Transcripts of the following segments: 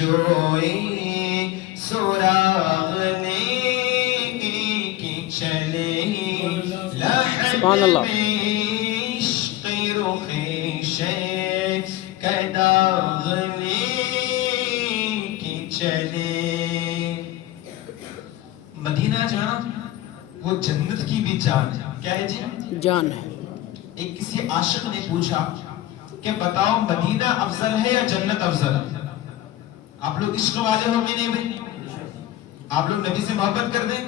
جوئے سراغ لے کے چلے سبحان اللہ۔ میں عشق رخ شیخ کا داغ لے کے چلے۔ مدینہ جانا وہ جنت کی بھی جان ہے۔ کیا ہے جی؟ جان ہے۔ ایک کسی عاشق نے پوچھا کہ بتاؤ مدینہ افضل ہے یا جنت افضل ہے؟ آپ لوگ عشق والے ہو کہ نہیں بھائی؟ آپ لوگ نبی سے محبت کر دیں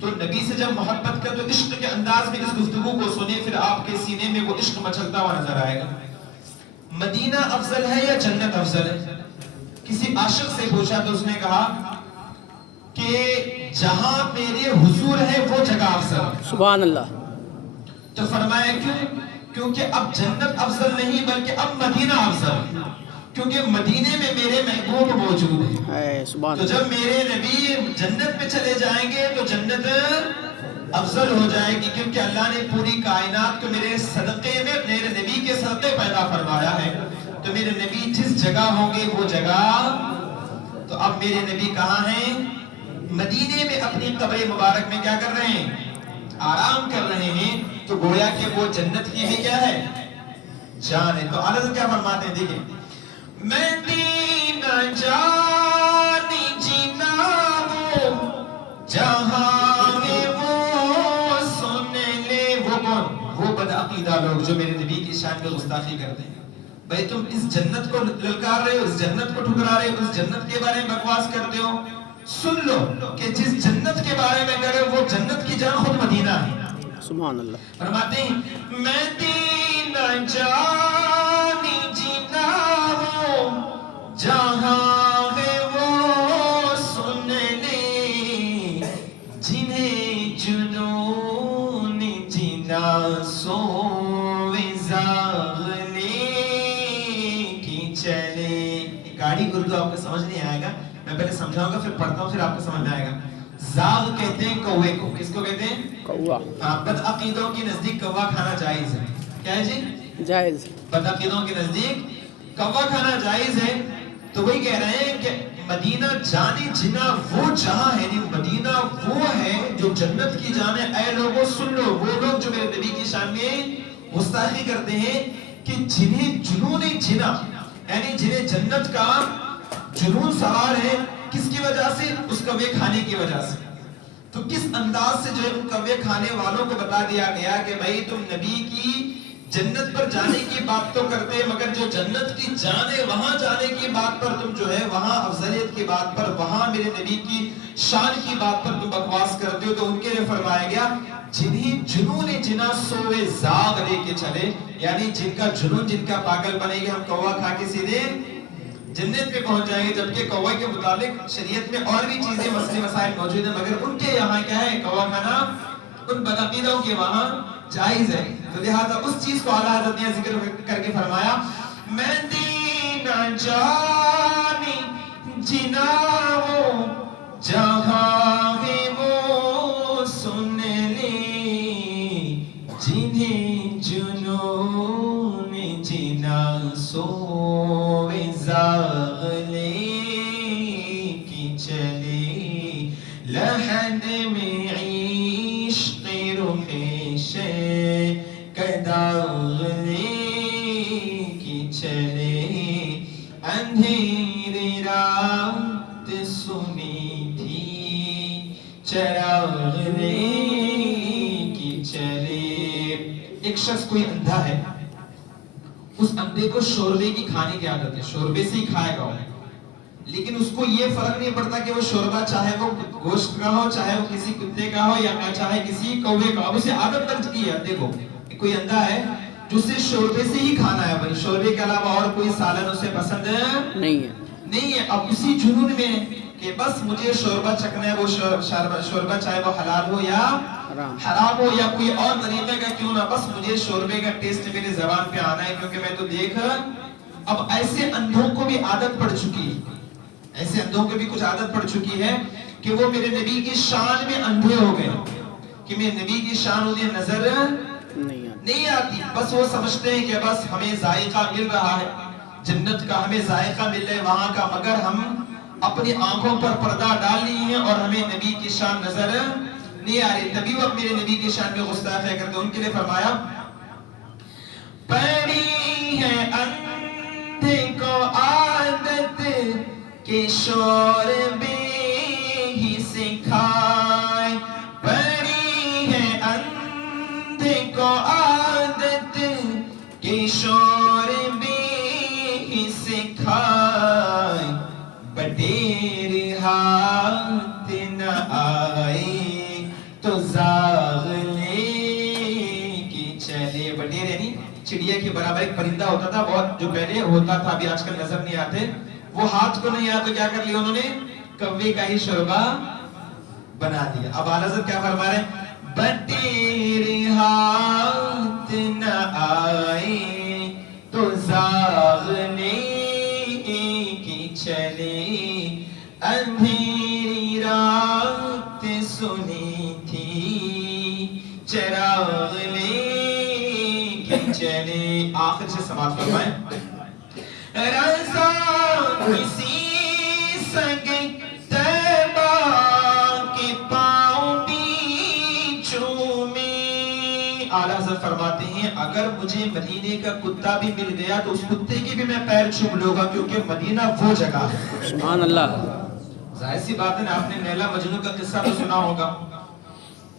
تو نبی سے جب محبت کر تو عشق کے انداز میں اس گفتگو کو سنیں، پھر آپ کے سینے میں وہ عشق مچلتا ہوا نظر آئے گا۔ مدینہ افضل ہے یا جنت افضل ہے؟ کسی عاشق سے پوچھا تو اس نے کہا کہ جہاں میرے حضور ہے وہ جگہ افضل ہے۔ سبحان اللہ۔ تو فرمایا کیوں؟ کیونکہ اب جنت افضل نہیں بلکہ اب مدینہ افضل ہے، کیونکہ مدینے میں میرے محبوب موجود ہیں۔ سبحان تو اللہ۔ جب میرے نبی جنت میں چلے جائیں گے تو جنت افضل ہو جائے گی، کیونکہ اللہ نے پوری کائنات کو میرے صدقے میں میرے نبی کے صدقے پیدا فرمایا ہے، تو میرے نبی جس جگہ ہوں گے وہ جگہ۔ تو اب میرے نبی کہاں ہیں؟ مدینے میں اپنی قبر مبارک میں کیا کر رہے ہیں؟ آرام کر رہے ہیں۔ تو گویا کہ وہ جنت کی بھی کیا ہے؟ جان ہے۔ تو اعلیٰ کیا فرماتے ہیں دیکھیں، مدینہ جانی جینا وہ جہاں ہے وہ سن لے۔ وہ کون؟ وہ بدعقیدہ لوگ جو میرے نبی کی شان میں گستاخی کرتے ہیں۔ بھئی تم اس جنت کو للکار رہے ہو، اس جنت کو ٹھکرا رہے ہو، اس جنت کے بارے میں بکواس کرتے ہو، سن لو کہ جس جنت کے بارے میں کہہ رہے ہو وہ جنت کی جان خود مدینہ ہے۔ سبحان اللہ۔ فرماتے ہیں مدینہ جانی جینا وہ جہاں ہے وہ سن لے، جنہیں جنون جینا سوئے زاغ لے کے چلے۔ گاڑی اردو آپ کو سمجھ نہیں آئے گا، میں پہلے سمجھاؤں گا پھر پڑھتا ہوں پھر آپ کو سمجھ میں آئے گا۔ زاغ کہتے ہیں کوے کو۔ کس کو کہتے ہیں؟ کوا۔ بدعقیدوں کے نزدیک کوا کھانا جائز ہے۔ کیا ہے جی؟ جائز۔ بدعقیدوں کے نزدیک کوا کھانا جائز ہے۔ تو وہی کہہ رہے ہیں کہ مدینہ جانی جنا وہ جہاں ہے، یعنی مدینہ وہ ہے جو جنت کی جان ہے۔ اے لوگوں سن لو، وہ لوگ جو میرے نبی کی شان میں گستاخی کرتے ہیں کہ جنہیں جنون جنا، یعنی جنہیں جنت کا جنون سوار ہے، کس کی وجہ سے؟ اس کوے کھانے کی وجہ سے۔ تو کس انداز سے جو ہے ان کوے کھانے والوں کو بتا دیا گیا کہ بھائی تم نبی کی جنت پر جانے کی بات تو کرتے ہیں، مگر جو جنت کی جان ہے وہاں جانے کی بات پر تم جو ہے وہاں افضلیت کی بات پر، وہاں میرے نبی کی شان کی بات پر تم بکواس کرتے ہو۔ تو ان کے لیے فرمایا گیا جنہیں جنون جنا سوئے زاغ لے کے چلے، یعنی جن کا جنون، جن کا پاگل بنے گا ہم کوا کھا کے سیدھے جنت پہ پہنچ جائیں گے، جبکہ کوا کے مطابق شریعت میں اور بھی چیزیں مسئلے مسائل موجود ہیں، مگر ان کے یہاں کیا ہے؟ کوا کھانا ان بدعقیدوں کے وہاں جائز ہے۔ تو لہذا اس چیز کو اعلیٰ حضرت نے ذکر کر کے فرمایا مدینہ جانی جنا وہ جہاں ہے وہ سن لے، جنہیں جنون جنا سوئے زاغ لے کے چلے، لحد میں عشق رخ شیخ کا داغ لے کے چلے، اندھیری رات سنی تھی چراغ لے کے چلے۔ ایک شخص کوئی اندھا ہے، اس اندھے کو شوربے کی کھانے کی عادت ہے، شوربے سے ہی کھائے گا، لیکن اس کو یہ فرق نہیں پڑتا کہ وہ شوربہ چاہے وہ گوشت کا ہو، چاہے وہ کسی کتے کا ہو، یا چاہے کسی کوے کا ہو، اسے عادت لگ چکی ہے اندھے کو۔ کوئی اندھا ہے جو اسے شوربے سے ہی کھانا ہے، بھائی شوربے کے علاوہ اور کوئی سالن اسے پسند نہیں ہے۔ اب اسی جنون میں کہ بس مجھے شوربہ چکھنا ہے، وہ شوربہ چاہے وہ حلال ہو یا حرام ہو یا کوئی اور طریقے کا کیوں نہ، بس مجھے شوربے کا ٹیسٹ میرے زبان پہ آنا ہے، کیونکہ میں تو دیکھ۔ اب ایسے اندھوں کو بھی عادت پڑ چکی ہے، ایسے اندھوں کو بھی کچھ عادت پڑ چکی ہے کہ وہ میرے نبی کی شان میں اندھے ہو گئے، کہ میرے نبی کی شان انہیں نظر نہیں آتی، بس وہ سمجھتے ہیں کہ بس ہمیں ذائقہ مل رہا ہے، جنت کا ہمیں ذائقہ مل رہا ہے وہاں کا، مگر ہم اپنی آنکھوں پر پردہ ڈال لی ہیں اور ہمیں نبی کی شان نظر نہیں آ رہی، تبھی وہ میرے نبی کی شان میں گستاخی کرتے ہیں۔ ان کے لیے فرمایا پڑی ہے اندھے کو عادت کہ شور بے ہی سکھائے، پڑی ہے اندھے کو عادت کہ شور بے ہی سکھائے، بٹیر ہاتھ نہ آئے تو زاغ لے کے چلے۔ بٹیر یعنی چڑیا کے برابر ایک پرندہ ہوتا تھا بہت، جو پہلے ہوتا تھا ابھی آج کل نظر نہیں آتے، وہ ہاتھ کو نہیں آیا تو کیا کر لیا انہوں نے، کوے کا ہی شوربہ بنا دیا۔ اب اعلیٰ حضرت کیا فرما رہے ہیں، بٹیر ہاتھ نہ آئے تو زاغ لے کے چلے، اندھیری رات سنی تھی چراغ لے کے چلے۔ آخر سے سماعت فرمائیں، رضا کسی سنگ طیبہ کے پاؤں بھی چومے۔ اعلیٰ حضرت فرماتے ہیں اگر مجھے مدینے کا کتا بھی مل گیا تو اس کتے کی بھی میں پیر چوم لوں گا، کیونکہ مدینہ وہ جگہ ہے۔ سبحان اللہ۔ ظاہر سی بات ہے نا، آپ نے لیلا مجنون کا قصہ تو سنا ہوگا،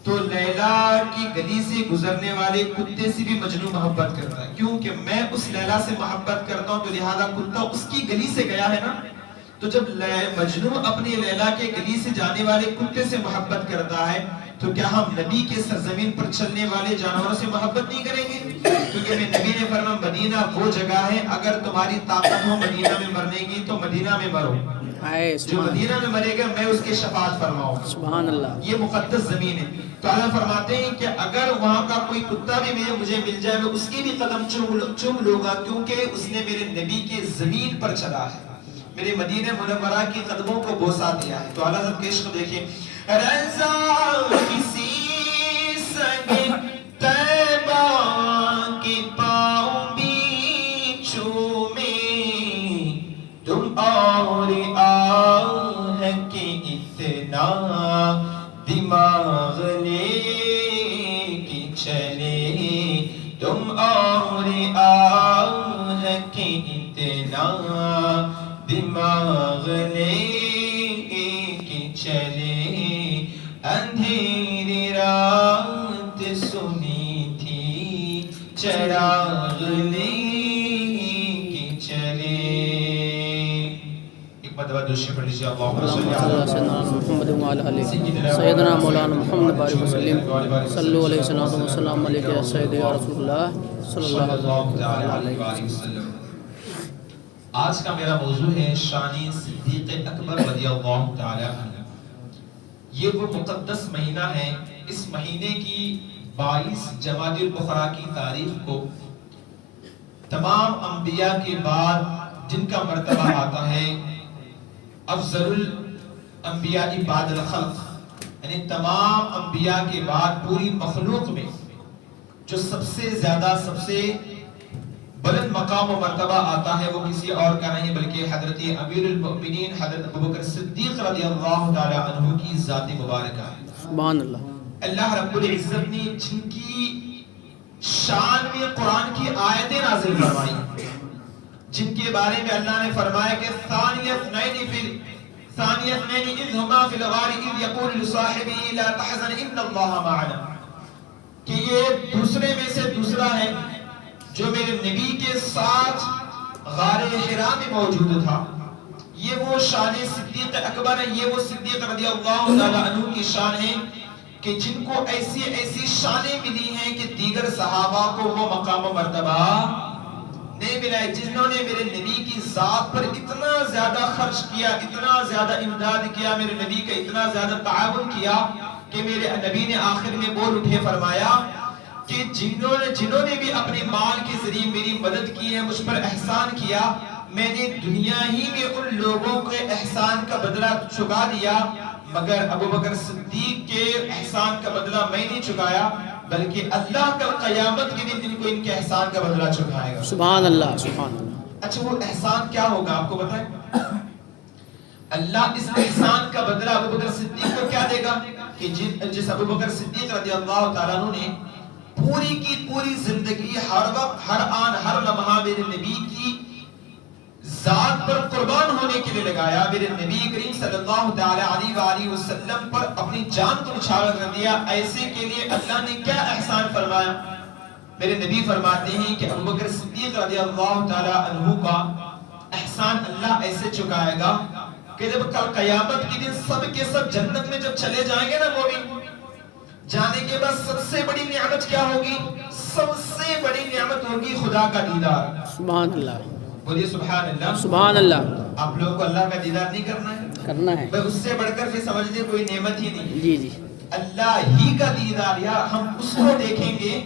تو لیلا کی گلی سے گزرنے والے کتے سے بھی مجنون محبت کرتا ہے، کیونکہ میں اس لیلا سے محبت کرتا ہوں تو لہذا کتا اس کی گلی سے گیا ہے نا۔ تو جب مجنون اپنی لیلا کے گلی سے جانے والے کتے سے محبت کرتا ہے تو کیا ہم نبی کے سرزمین پر چلنے والے جانوروں سے محبت نہیں کریں گے؟ کیونکہ میں نبی نے فرمایا مدینہ وہ جگہ ہے، اگر تمہاری طاقت ہو مدینہ میں مرنے کی تو مدینہ میں مرو، جو مدینہ میں مرے گا میں اس کے شفاعت فرماؤں۔ سبحان اللہ۔ یہ مقدس زمین ہے۔ تو اللہ فرماتے ہیں کہ اگر وہاں کا کوئی کتا بھی مجھے مل جائے میں اس کی بھی قدم چوم لوں گا، کیونکہ اس نے میرے نبی کے زمین پر چلا ہے، میرے مدینہ منورہ کی قدموں کو بوسا دیا ہے۔ تو اللہ حضرت کے عشق دیکھیں، رضا کسی سنگ طیبہ کے پاؤں بھی چومے، تم اور آہ کے اتنا دماغ لے کے چلے، تم اور آہ کے اتنا دماغ لے کے چلے، اندھیری رات سنی تھی چراغ لے کے چلے۔ ایک مرتبہ دوسری پڑھ لیجیے، اللہم صلی علی محمد وعلی آلہ سیدنا مولانا محمد بارک وسلم صلو علیہ وسلم وسلام علیکہ یا سیدی یا رسول اللہ صلی اللہ علیہ وسلم۔ آج کا میرا موضوع ہے شان صدیق اکبر رضی اللہ تعالی عنہ۔ یہ وہ مقدس مہینہ ہے، اس مہینے کی 22 جمادی الاخری کی تاریخ کو تمام انبیاء کے بعد جن کا مرتبہ آتا ہے افضل الانبیاء بعد الخلق، یعنی تمام انبیاء کے بعد پوری مخلوق میں جو سب سے زیادہ سب سے بلند مقام و مرتبہ آتا ہے وہ کسی اور کا نہیں بلکہ حضرت امیر المؤمنین حضرت ابوبکر صدیق رضی اللہ تعالی عنہ کی ذات مبارکہ ہے۔ سبحان اللہ۔ اللہ رب العزت نے جن کی شان میں قرآن کی آیتیں نازل فرمائی، جن کے بارے میں اللہ نے فرمایا کہ ثانی اثنین اذ ہما فی الغار اذ یقول لصاحبہ لا تحزن ان اللہ معنا، کہ یہ دوسرے میں سے دوسرا ہے جو میرے نبی کے ساتھ غار حرا میں موجود تھا۔ یہ وہ شان صدیق اکبر ہے، یہ وہ صدیق رضی اللہ تعالی عنہ کی شان ہے کہ جن کو ایسی ایسی شانیں ملی ہیں کہ دیگر صحابہ کو وہ مقام و مرتبہ نہیں ملا ہے، جنہوں نے میرے نبی کی ذات پر اتنا زیادہ خرچ کیا، اتنا زیادہ امداد کیا، میرے نبی کا اتنا زیادہ تعاون کیا کہ میرے نبی نے آخر میں بول اٹھے فرمایا کہ جنہوں نے بھی اپنے مال کے ذریعے میری مدد کی ہے، مجھ پر احسان کیا، میں نے دنیا ہی میں ان لوگوں کے احسان کا بدلہ چکا دیا، مگر ابوبکر صدیق کے احسان کا بدلہ میں نہیں چکایا، بلکہ اللہ کل قیامت کے دن ان کو ان کے احسان کا بدلہ چکائے گا۔ سبحان اللہ، سبحان اللہ۔ اچھا وہ احسان کیا ہوگا آپ کو بتائیں؟ اللہ اس احسان کا بدلہ ابو بکر صدیق کو کیا دے گا کہ جس ابو بکر صدیق رضی اللہ تعالیٰ عنہ نے پوری کی پوری زندگی ہر وقت ہر آن ہر لمحہ میرے نبی کی ذات پر قربان ہونے کے لیے لگایا، میرے نبی کریم صلی اللہ تعالی علیہ وآلہ وسلم پر اپنی جان کو نچھاور کر دیا، ایسے کے لیے اللہ نے کیا احسان فرمایا؟ میرے نبی فرماتے ہیں کہ ابو بکر صدیق رضی اللہ تعالی عنہ کا احسان اللہ ایسے چکائے گا کہ جب کل قیامت کے دن سب کے سب جنت میں جب چلے جائیں گے نا مومن، جانے کے بعد سب سے بڑی نعمت کیا ہوگی؟ سب سے بڑی نعمت ہوگی خدا کا دیدار۔ سبحان اللہ، بولیے سبحان اللہ۔ سبحان اللہ۔ آپ لوگوں کو اللہ کا دیدار نہیں کرنا ہے؟ کرنا ہے۔ اس سے بڑھ کر پھر سمجھ لیں کوئی نعمت ہی نہیں۔ جی جی، اللہ ہی کا دیدار، یا ہم اس کو دیکھیں گے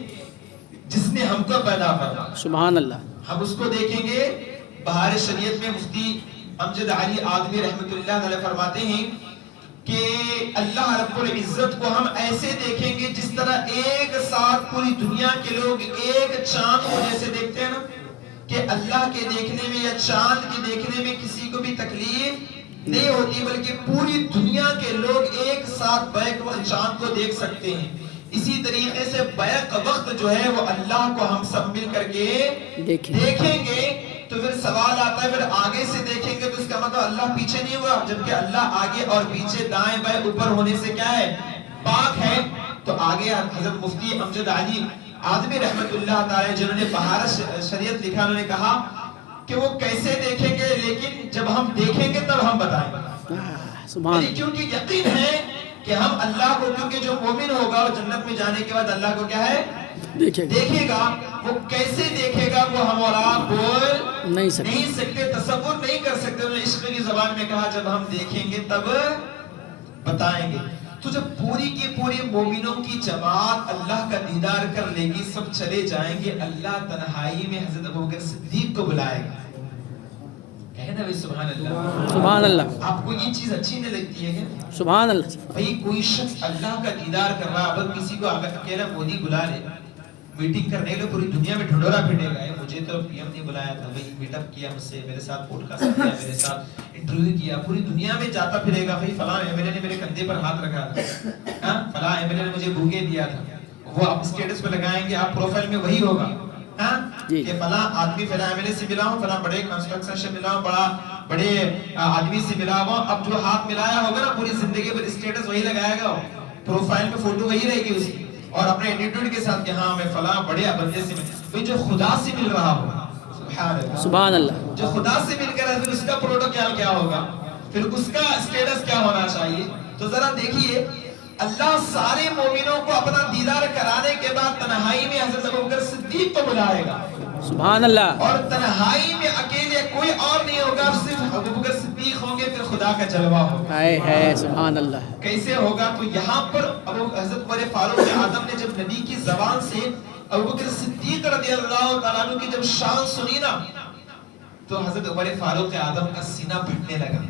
جس نے ہم کو پیدا کرا۔ سبحان اللہ۔ ہم اس کو دیکھیں گے۔ بہار شریعت میں مفتی امجد علی آدمی رحمت اللہ علیہ فرماتے ہیں کہ اللہ رب العزت کو ہم ایسے دیکھیں گے جس طرح ایک ساتھ پوری دنیا کے لوگ ایک چاند کو جیسے دیکھتے ہیں نا، کہ اللہ کے دیکھنے میں یا چاند کے دیکھنے میں کسی کو بھی تکلیف نہیں ہوتی، بلکہ پوری دنیا کے لوگ ایک ساتھ بیک وقت چاند کو دیکھ سکتے ہیں۔ اسی طریقے سے بیک وقت جو ہے وہ اللہ کو ہم سب مل کر کے دیکھیں گے۔ تو پھر سوال آتا ہے، پھر آگے سے دیکھیں گے تو اس کا مطلب اللہ پیچھے نہیں ہوا، جبکہ اللہ آگے اور پیچھے دائیں بائیں اوپر ہونے سے کیا ہے؟ پاک ہے۔ تو آگے حضرت مفتی امجد علی آدمی رحمت اللہ تعالی جنہوں نے بہار شریعت لکھا، انہوں نے کہا کہ وہ کیسے دیکھیں گے، لیکن جب ہم دیکھیں گے تب ہم بتائیں گے، کیونکہ یقین ہے کہ ہم اللہ کو، کیونکہ جو مومن ہوگا اور جنت میں جانے کے بعد اللہ کو کیا ہے؟ دیکھے گا۔ وہ کیسے دیکھے گا وہ ہم اور آپ بول نہیں سکتے، تصور نہیں کر سکتے۔ انہوں نے عشق کی زبان میں کہا جب ہم دیکھیں گے تب بتائیں گے۔ تو جب پوری کی پوری مومنوں کی جماعت اللہ کا دیدار کر لے گی، سب چلے جائیں گے، اللہ تنہائی میں حضرت ابوبکر صدیق کو بلائے گا۔ کہے نا بھائی سبحان اللہ، سبحان اللہ۔ آپ کو یہ چیز اچھی نہیں لگتی ہے کیا؟ سبحان اللہ۔ بھئی کوئی شخص اللہ کا دیدار کر رہا، اگر کسی کو اکیلا مودی بلا لے میٹنگ کرنے کے لیے، پوری دنیا میں ڈھنڈورا پھیٹے گا، مجھے تو پی ایم نے بلایا تھا، بھئی میٹ اپ کیا مجھ سے، میرے ساتھ پوڈ کاسٹ کیا، میرے ساتھ انٹرویو کیا، پوری دنیا میں جاتا پھرے گا، بھئی فلاں ایم ایل اے نے میرے کندھے پر ہاتھ رکھا تھا، فلاں ایم ایل اے نے مجھے بھوکے دیا تھا، وہ آپ اسٹیٹس پہ لگائیں گے، آپ پروفائل میں وہی ہوگا کہ فلاں آدمی فلاں ایم ایل اے سے ملا ہوں، فلاں بڑے کنسٹرکشن سے ملا ہوں، بڑے آدمی سے ملا ہوں۔ اب جو ہاتھ ملایا ہوگا نا پوری زندگی پر اسٹیٹس وہی لگائے گا، پروفائل میں فوٹو وہی رہے گی اس کی، اور اپنے ایٹیٹیوڈ کے ساتھ کہ ہاں میں فلاں بڑے بندے سے مل، جو خدا سے مل رہا ہو، سبحان اللہ، جو خدا سے مل کر پھر اس کا پروٹوکول کیا ہوگا، پھر اس کا اسٹیٹس کیا ہونا چاہیے۔ تو ذرا دیکھیے، اللہ سارے مومنوں کو اپنا دیدار کرانے کے بعد تنہائی میں حضرت ابوبکر صدیق کو بلائے گا، سبحان اللہ، اور تنہائی میں اکیلے کوئی اور نہیں ہوگا، صرف ابوبکر صدیق ہوں گے، پھر خدا کا جلوہ ہوگا۔ سبحان اللہ۔ کیسے ہوگا؟ تو یہاں پر حضرت عمر فاروق اعظم نے جب نبی کی زبان سے ابوبکر صدیق رضی اللہ تعالیٰ عنہ کی جب شان سنی نا، تو حضرت عمر فاروق اعظم کا سینہ پھٹنے لگا،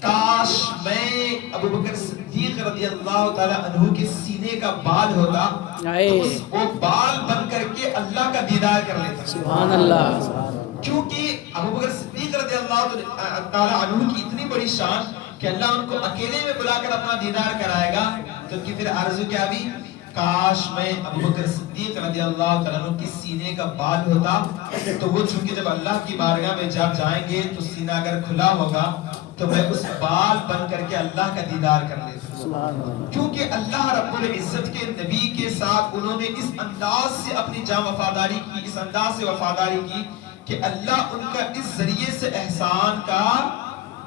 کاش میں ابوبکر صدیق رضی اللہ تعالیٰ عنہ کے سینے کا بال ہوتا تو وہ بال بن کر کے اللہ کا دیدار کر لیتا۔ سبحان اللہ۔ کیونکہ ابوبکر صدیق رضی اللہ تعالیٰ عنہ کی اتنی بڑی شان کہ اللہ ان کو اکیلے میں بلا کر اپنا دیدار کرائے گا، تو ان کی پھر آرزو کیا بھی؟ کاش میں ابوبکر صدیق رضی اللہ تعالیٰ عنہ کی سینے کا بال ہوتا۔ تو وہ چونکہ جب اللہ کی بارگاہ میں جب جائیں گے تو سینہ اگر کھلا ہوگا تو میں اس بال بن کر کے اللہ کا دیدار کر لیتا، کیونکہ اللہ رب العزت کے نبی کے ساتھ انہوں نے اس انداز سے اپنی جان وفاداری کی، اس انداز سے وفاداری کی کہ اللہ ان کا اس ذریعے سے احسان کا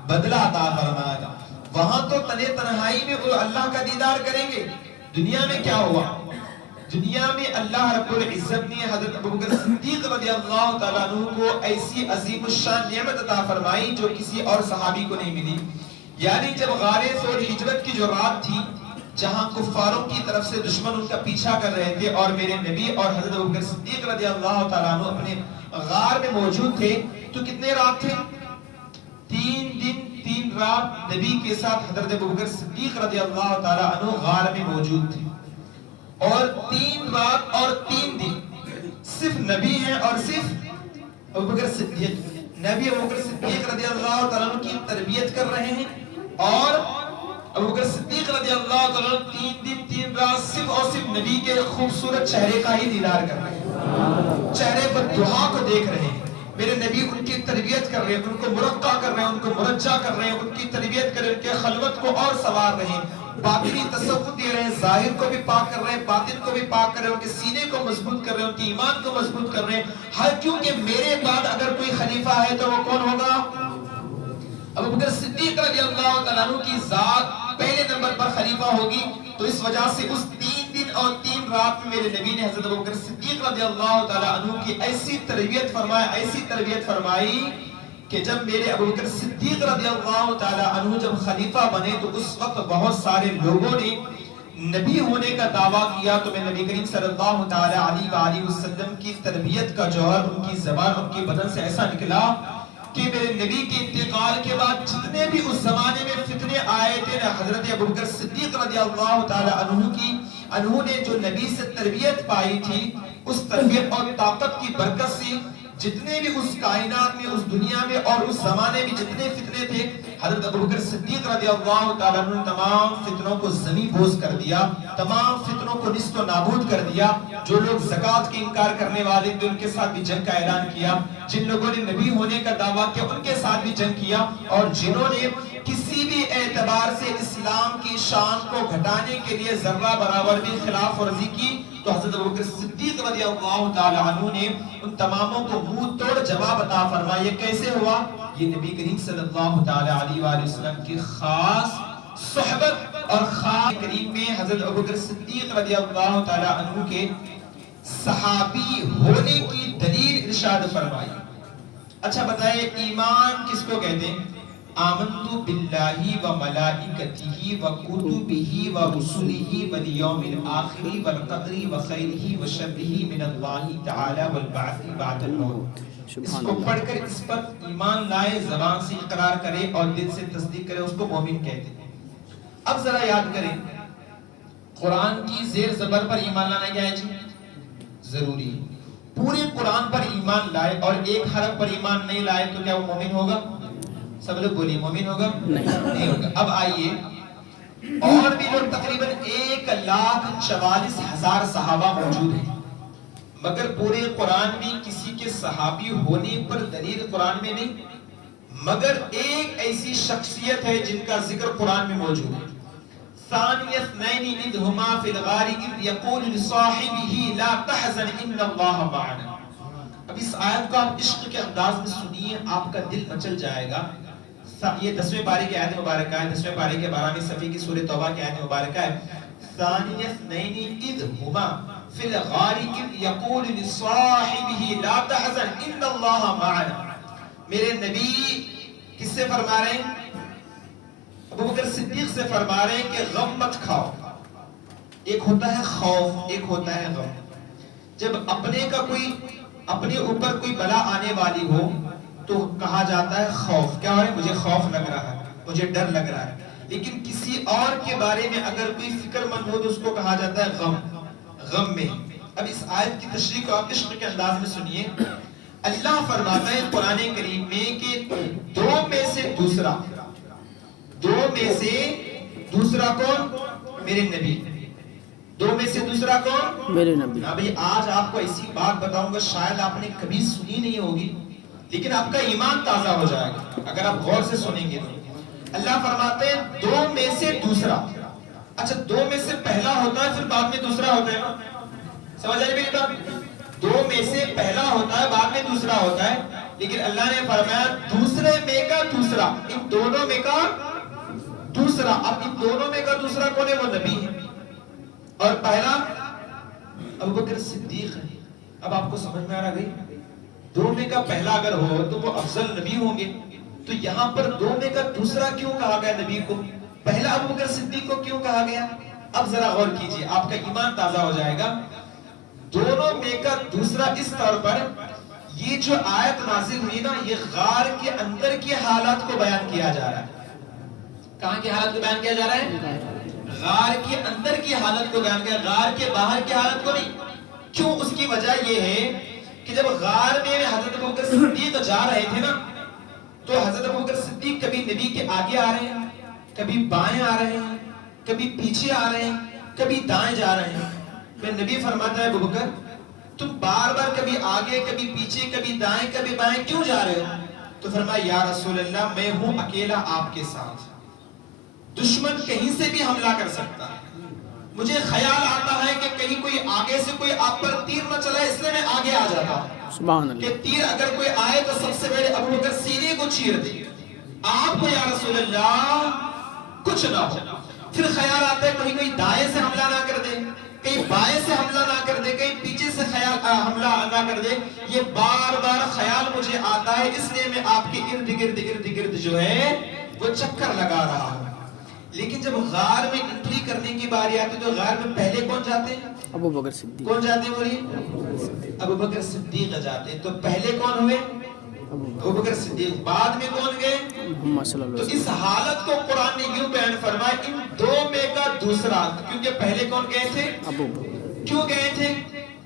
بدلہ عطا فرمائے گا۔ وہاں تو تنہائی میں وہ اللہ کا دیدار کریں گے، دنیا میں کیا ہوا؟ دنیا میں اللہ رب العزت نے حضرت ابوبکر صدیق رضی اللہ تعالیٰ عنہ کو ایسی عظیم الشان نعمت عطا فرمائی جو کسی اور صحابی کو نہیں ملی۔ یعنی جب غار ثور ہجرت کی جو رات تھی، جہاں کفاروں کی طرف سے دشمن ان کا پیچھا کر رہے تھے اور میرے نبی اور حضرت ابوبکر صدیق رضی اللہ تعالیٰ عنہ اپنے غار میں موجود تھے، تو کتنے رات تھے؟ 3 دن 3 رات نبی کے ساتھ حضرت ابوبکر صدیق رضی اللہ تعالیٰ عنہ غار میں موجود تھے، اور 3 رات اور 3 دن صرف نبی ہیں اور صرف ابوبکر صدیق، نبی ابوبکر صدیق رضی اللہ تعالیٰ عنہ کی تربیت کر رہے ہیں، اور ابوبکر صدیق رضی اللہ تعالیٰ عنہ 3 دن 3 رات صرف اور صرف نبی کے خوبصورت چہرے کا ہی دیدار کر رہے ہیں، چہرے پر دعا کو دیکھ رہے ہیں، میرے نبی ان کی تربیت کر رہے ہیں، ان کو مرقع کر رہے ہیں، ان کو مرجع کر رہے ہیں، ان کی تربیت کر رہے ہیں، ان کے خلوت کو اور سنوار رہے ہیں، باطنی تصوف دے رہے ہیں، ظاہر کو بھی پاک کر رہے ہیں، باطن کو بھی پاک کر رہے ہیں، ان کے سینے کو مضبوط کر رہے ہیں، ان کے ایمان کو مضبوط کر رہے ہیں، ہر کیونکہ میرے بعد اگر کوئی خلیفہ ہے تو وہ کون ہوگا؟ ابوبکر صدیق رضی اللہ تعالیٰ عنہ کی ذات پہلے نمبر پر خلیفہ ہوگی، تو اس وجہ سے اس 3 دن اور 3 رات میں میرے نبی نے حضرت ابوبکر صدیق رضی اللہ تعالیٰ عنہ کی ایسی تربیت فرمائی کہ جب میرے ابوبکر صدیق رضی اللہ تعالیٰ عنہ جب خلیفہ بنے تو اس وقت بہت سارے لوگوں نے نبی ہونے کا دعویٰ کیا، تو میں نبی کریم صلی اللہ تعالیٰ علیہ وآلہ وسلم کی تربیت کا جوہر ان کی زبان ان کی بدن سے ایسا نکلا کہ میرے نبی کے انتقال کے بعد جتنے بھی اس زمانے میں فتنے آئے تھے، حضرت ابوبکر صدیق رضی اللہ تعالیٰ عنہ نے جو نبی سے تربیت پائی تھی، اس تربیت اور طاقت کی برکت سے جتنے بھی اس کائنات میں، اس دنیا میں اور اس زمانے میں جتنے فتنے تھے، حضرت ابوبکر صدیق رضی اللہ تعالیٰ عنہ نے تمام فتنوں کو زمین بوس کر دیا، تمام فتنوں کو نیست و نابود کر دیا۔ جو لوگ زکوٰۃ کی انکار کرنے والے تھے ان کے ساتھ بھی جنگ کا اعلان کیا، جن لوگوں نے نبی ہونے کا دعویٰ کیا ان کے ساتھ بھی جنگ کیا، اور جنہوں نے کسی بھی اعتبار سے اسلام کی شان کو گھٹانے کے لیے ذرہ برابر بھی خلاف ورزی کی، تو حضرت ابوبکر صدیق رضی اللہ تعالیٰ عنہ نے ان تماموں کو منہ توڑ جواب عطا فرمایا۔ یہ کیسے ہوا؟ یہ نبی کریم صلی اللہ تعالیٰ علیہ وآلہ وسلم کی خاص صحبت اور خاص کریم میں حضرت ابوبکر صدیق رضی اللہ تعالیٰ عنہ کے صحابی ہونے کی دلیل ارشاد فرمائی۔ اچھا بتائیں، ایمان کس کو کہتے ہیں؟ آمنت باللہ و ملائکتہ و کتبہ و رسلہ والیوم الآخر والقدر و خیرہ و شرہ من اللہ تعالی والبعث بعد الموت۔ اس کو پڑھ کر اس پر ایمان لائے، زبان سے اقرار کرے اور دل سے تصدیق کرے، اس کو مومن کہتے ہیں۔ اب ذرا یاد کریں، قرآن کی زیر زبر پر ایمان لانا کیا ہے جی؟ ضروری۔ پورے قرآن پر ایمان لائے اور ایک حرف پر ایمان نہیں لائے تو کیا وہ مومن ہوگا؟ سب لوگ بولیے، مومن ہوگا؟ نہیں ہوگا۔ اب آئیے، اور بھی لوگ تقریباً 1,44,000 صحابہ موجود ہیں، مگر پورے قرآن میں کسی کے صحابی ہونے پر دلیل قرآن میں نہیں، مگر ایک ایسی شخصیت ہے جن کا ذکر قرآن میں موجود ہے۔ ثانی اثنین اذ ہما فی الغار اذ یقول لصاحبہ لا تحزن ان اللہ معنا۔ اب اس آیت کو آپ عشق کے انداز میں سنیے، آپ کا دل مچل جائے گا۔ یہ 10ویں پارے کی آیت مبارکہ ہے، 10ویں پارے کے 12ویں صفحے کی سورہ توبہ کی آیت مبارکہ ہے۔ ثانی اثنین اذ ہما فی الغار اذ یقول لصاحبہ لا تحزن ان اللہ معنا۔ میرے نبی کس سے فرما رہے ہیں؟ ابوبکر صدیق سے فرما رہے ہیں کہ غم مت کھاؤ۔ ایک ہوتا ہے خوف، ایک ہوتا ہے غم۔ جب اپنے اوپر کوئی بلا آنے والی ہو تو کہا جاتا ہے خوف، کیا ہے؟ مجھے خوف لگ رہا ہے، مجھے ڈر لگ رہا ہے۔ لیکن کسی اور کے بارے میں اگر کوئی فکر مند ہو تو اس کو کہا جاتا ہے غم میں۔ اب اس آیت کی تشریح کو آپ عشق کے انداز میں سنیے۔ اللہ فرماتا ہے قرآن کریم میں کہ دو میں سے دوسرا کون؟ میرے نبی۔ دو میں سے دوسرا کون؟ میرے نبی۔ ابھی آج آپ کو ایسی بات بتاؤں گا شاید آپ نے کبھی سنی نہیں ہوگی، لیکن آپ کا ایمان تازہ ہو جائے گا اگر آپ غور سے سنیں گے تو۔ اللہ فرماتے ہیں دو میں سے دوسرا۔ اچھا، دو میں سے پہلا ہوتا ہے پھر بعد میں دوسرا ہوتا ہے، سمجھ آئے میری بات؟ دو میں سے پہلا ہوتا ہے بعد میں دوسرا ہوتا ہے، لیکن اللہ نے فرمایا دوسرے میں کا دوسرا، ان دونوں میں کا دوسرا۔ اب ان دونوں میں کا دوسرا کون ہے؟ وہ نبی ہے، اور پہلا ابوبکر صدیق ہے۔ اب آپ کو سمجھ میں آ رہا گئی؟ دو میں کا پہلا اگر ہو تو وہ افضل نبی ہوں گے، تو یہاں پر دو میں کا دوسرا کیوں کہا گیا نبی کو؟ پہلا ابوبکر صدیق کو کیوں کہا گیا؟ اب ذرا غور کیجئے، آپ کا ایمان تازہ ہو جائے گا۔ دونوں میں کا دوسرا اس طور پر، یہ جو آیت نازل ہوئی نا، یہ غار کے اندر کی حالات کو بیان کیا جا رہا ہے۔ کہاں کی حالت کو بیان کیا جا رہا ہے؟ غار کے اندر کی حالت کو بیان کیا، غار کے باہر کی حالت کو نہیں۔ کیوں؟ اس کی وجہ یہ ہے کہ جب غار میں حضرت ابوبکر صدیق جا رہے تھے نا تو حضرت ابوبکر صدیق کبھی نبی کے آگے آ رہے ہیں، کبھی بائیں آ رہے ہیں، کبھی پیچھے آ رہے ہیں، کبھی دائیں جا رہے ہیں. پھر نبی فرماتا ہے ابوبکر تم بار بار کبھی آگے کبھی پیچھے کبھی دائیں کبھی بائیں کیوں جا رہے ہو؟ تو فرمایا یا رسول اللہ میں ہوں اکیلا آپ کے ساتھ، دشمن کہیں سے بھی حملہ کر سکتا ہے، مجھے خیال آتا ہے کہ کہیں کوئی آگے سے کوئی آپ پر تیر نہ چلائے، اس لیے میں آگے آ جاتا ہوں سبحان اللہ. کہ تیر اگر کوئی آئے تو سب سے پہلے ابوبکر سینے کو چیر دے، آپ کو یا رسول اللہ کچھ نہ ہو. پھر خیال آتا ہے کہیں کوئی دائیں سے حملہ نہ کر دے، کہیں بائیں سے حملہ نہ کر دے، کہیں پیچھے سے حملہ نہ کر دے. یہ بار بار خیال مجھے آتا ہے، اس لیے میں آپ کے ارد گرد جو ہے وہ چکر لگا رہا ہوں. لیکن جب غار میں انٹری کرنے کی باری آتی تو غار میں پہلے کون جاتے ہیں؟ ابوبکر صدیق. کون جاتے ہیں بولیے؟ ابوبکر صدیق جاتے ہیں. تو پہلے کون ہوئے؟ ابوبکر صدیق. بعد میں کون گئے؟ محمد صلی اللہ تو علیہ اس حالت کو قرآن نے یوں بیان فرمایا ان دو میں کا دوسرا، کیونکہ پہلے کون گئے تھے؟ ابوبکر. کیوں گئے تھے؟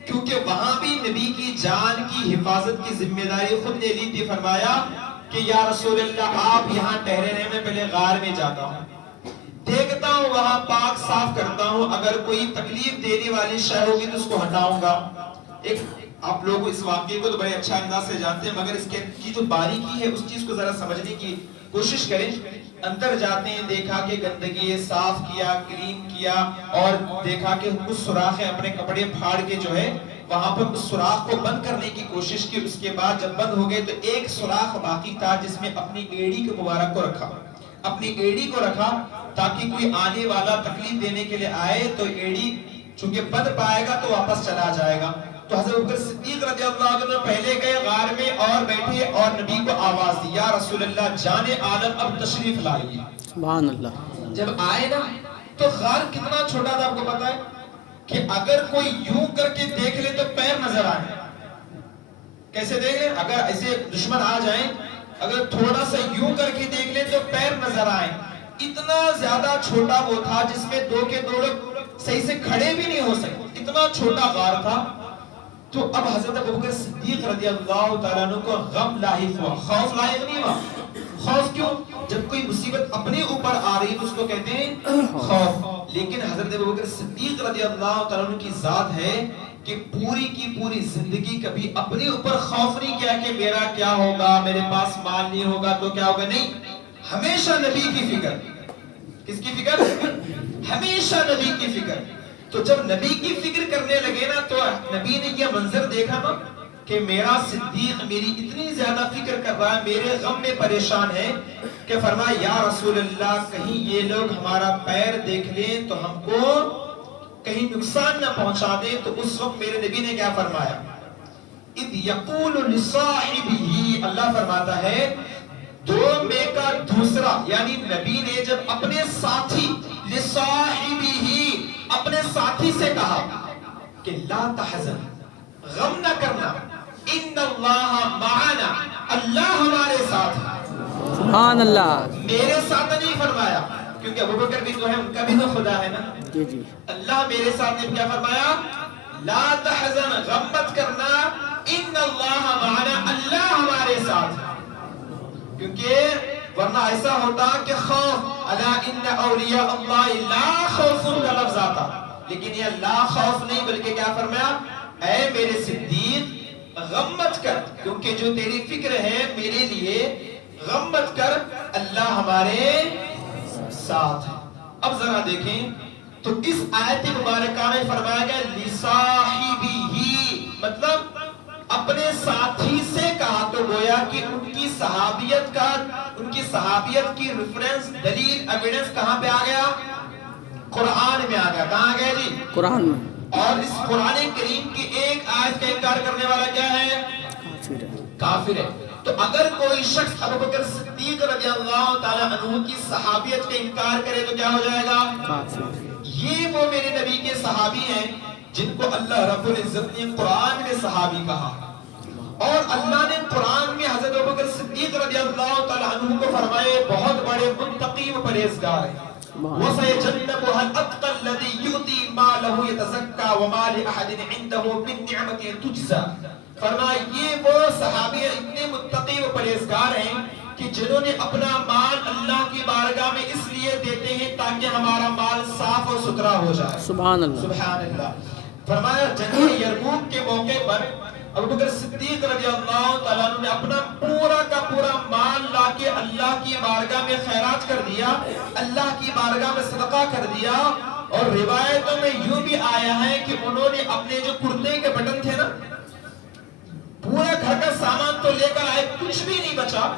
کیونکہ وہاں بھی نبی کی جان کی حفاظت کی ذمہ داری خود نے لی تھی. فرمایا کہ یا رسول اللہ آپ یہاں ٹھہرے رہے، میں پہلے غار میں جاتا ہوں، دیکھتا ہوں وہاں پاک صاف کرتا ہوں، اگر کوئی تکلیف دینے والی شے ہوگی تو اس کو ہٹاؤں گا. ایک آپ لوگ اس واقعے کو تو بڑے اچھا انداز سے جانتے ہیں، مگر اس کی جو باریکی ہے اس چیز کو ذرا سمجھنے کی کوشش کریں. اندر جاتے ہیں، دیکھا کہ گندگی ہے، صاف کیا، کلین کیا، اور دیکھا کہ کچھ سوراخ ہے، اپنے کپڑے پھاڑ کے جو ہے وہاں پر اس سوراخ کو بند کرنے کی کوشش کی. اس کے بعد جب بند ہو گئے تو ایک سوراخ باقی تھا جس میں اپنی ایڑی کے مبارک کو رکھا، اپنی ایڑی کو رکھا تاکہ کوئی آنے والا تکلیف دینے کے لیے آئے تو ایڑی چونکہ بند پائے گا تو واپس چلا جائے گا. تو حضرت ابوبکر صدیق رضی اللہ عنہ پہلے گئے غار میں اور بیٹھے اور نبی کو آواز دی یا رسول اللہ جان عالم اب تشریف لائیے. سبحان اللہ. جب آئے نا تو غار کتنا چھوٹا تھا آپ کو پتا ہے کہ اگر کوئی یوں کر کے دیکھ لے تو پیر نظر آئے. کیسے دیکھ لیں؟ اگر ایسے دشمن آ جائیں اگر تھوڑا سا یوں کر کے دیکھ لیں تو پیر نظر آئے. اتنا زیادہ چھوٹا وہ تھا جس میں دو کے دو لوگ صحیح سے کھڑے بھی نہیں ہو سکتے، اتنا چھوٹا غار تھا. تو اب حضرت ابوبکر صدیق رضی اللہ تعالیٰ عنہ کو غم لاحق ہوا، خوف لاحق نہیں ہوا. خوف کیوں؟ جب کوئی مصیبت اپنے اوپر آ رہی تو اس کو کہتے ہیں خوف. لیکن حضرت ابوبکر صدیق رضی اللہ تعالیٰ عنہ کی ذات ہے کہ پوری کی پوری زندگی کبھی اپنے اوپر خوف نہیں کیا کہ میرا کیا ہوگا، میرے پاس مال نہیں ہوگا تو کیا ہوگا، نہیں. ہمیشہ نبی کی فکر. کس کی فکر؟ ہمیشہ نبی کی فکر. تو جب نبی کی فکر کرنے لگے نا تو نبی نے یہ منظر دیکھا نا کہ میرا صدیق میری اتنی زیادہ فکر کر رہا ہے، میرے غم میں پریشان ہے، کہ فرمایا یا رسول اللہ کہیں یہ لوگ ہمارا پیر دیکھ لیں تو ہم کو کہیں نقصان نہ پہنچا دیں. تو اس وقت میرے نبی نے کیا فرمایا؟ اذ یقول لصاحبہ، اللہ فرماتا ہے دو میں کا دوسرا، یعنی نبی نے جب اپنے ساتھی لصاحبہ اپنے ساتھی سے کہا کہ لا تحزن، غم نہ کرنا، ان اللہ معنا، اللہ ہمارے ساتھ ہے. سبحان اللہ. میرے ساتھ نہیں فرمایا کیونکہ ابوبکر بھی جو ہے ان کا بھی تو خدا ہے نا. جی جی. اللہ میرے ساتھ نے کیا فرمایا؟ لا تحزن، غم مت کرنا، ان اللہ معنا، اللہ ہمارے ساتھ ہے. کیونکہ ورنہ ایسا ہوتا کہ خوف، الا ان اولیاء اللہ لا خوف کا لفظ آتا، لیکن یہ لا خوف نہیں بلکہ کیا فرمایا؟ اے میرے صدیق غم مت کر، کیونکہ جو تیری فکر ہے میرے لیے، غم مت کر، اللہ ہمارے ساتھ ہے. اب ذرا دیکھیں تو اس آیت مبارکہ میں فرمایا گیا لصاحبہ، مطلب اپنے ساتھی سے کہا. تو گویا کہ ان کی صحابیت کی ریفرنس، دلیل، ایویڈنس کہاں پہ آ گیا؟ قرآن میں آ گیا. کہاں گیا جی؟ قرآن میں. اور اس قرآن کریم کی ایک آیت کا انکار کرنے والا کیا ہے؟ کافر ہے. تو اگر کوئی شخص ابوبکر صدیق رضی اللہ تعالیٰ عنہ کی صحابیت کا انکار کرے تو کیا ہو جائے گا؟ کافر. یہ وہ میرے نبی کے صحابی ہیں جن کو اللہ رب العزت نے قرآن میں صحابی کہا، اور اللہ نے قرآن میں حضرت ابوبکر صدیق رضی اللہ تعالیٰ عنہ کو فرمائے بہت بڑے متقی و پرہیزگار ہیں. وَسَيَجَنَّبُهَا الْأَتْقَى الَّذِي يُؤْتِي مَالَهُ يَتَزَكَّى وَمَا لِأَحَدٍ عِندَهُ مِن نِّعْمَةٍ تُجْزَى. فرمایا یہ وہ صحابی اتنے متقی و پرہیزگار ہیں کہ جنہوں نے اپنا مال اللہ کی بارگاہ میں اس لیے دیتے ہیں تاکہ ہمارا مال صاف اور ستھرا ہو جائے. سبحان اللہ. سبحان اللہ. فرمایا جنگ یرموک کے موقع پر ابوبکر صدیق رضی اللہ تعالیٰ عنہ نے اپنا پورا کا پورا مال لا کے اللہ کی بارگاہ میں خیرات کر دیا, اللہ کی بارگاہ میں صدقہ کر دیا. اور روایتوں میں یوں بھی آیا ہے کہ انہوں نے اپنے جو کرتے کے بٹن تھے نا, پورا گھر کا سامان تو لے کر آئے, کچھ بھی نہیں بچا.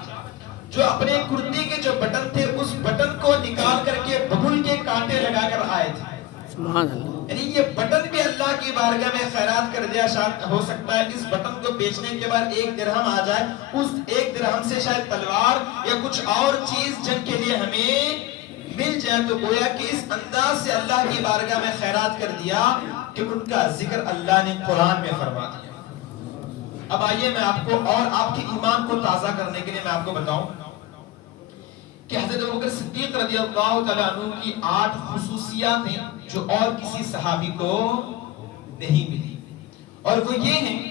جو اپنے کرتے کے جو بٹن تھے اس بٹن کو نکال کر کے ببول کے کانٹے لگا کر آئے تھے. سبحان اللہ. یعنی یہ بٹن بھی اللہ کی بارگاہ میں خیرات کر دیا. شاید ہو سکتا ہے اس بٹن کو بیچنے کے بعد 1 درہم آ جائے, اس 1 درہم سے شاید تلوار یا کچھ اور چیز جنگ کے لیے ہمیں مل جائے. تو گویا کہ اس انداز سے اللہ کی بارگاہ میں خیرات کر دیا کہ ان کا ذکر اللہ نے قرآن میں فرما دیا. اب آئیے میں آپ کو اور آپ کے ایمان کو تازہ کرنے کے لیے میں آپ کو بتاؤں کہ حضرت ابوبکر صدیق رضی اللہ تعالیٰ عنہ کی 8 خصوصیات ہیں جو اور کسی صحابی کو نہیں ملی. اور وہ یہ ہیں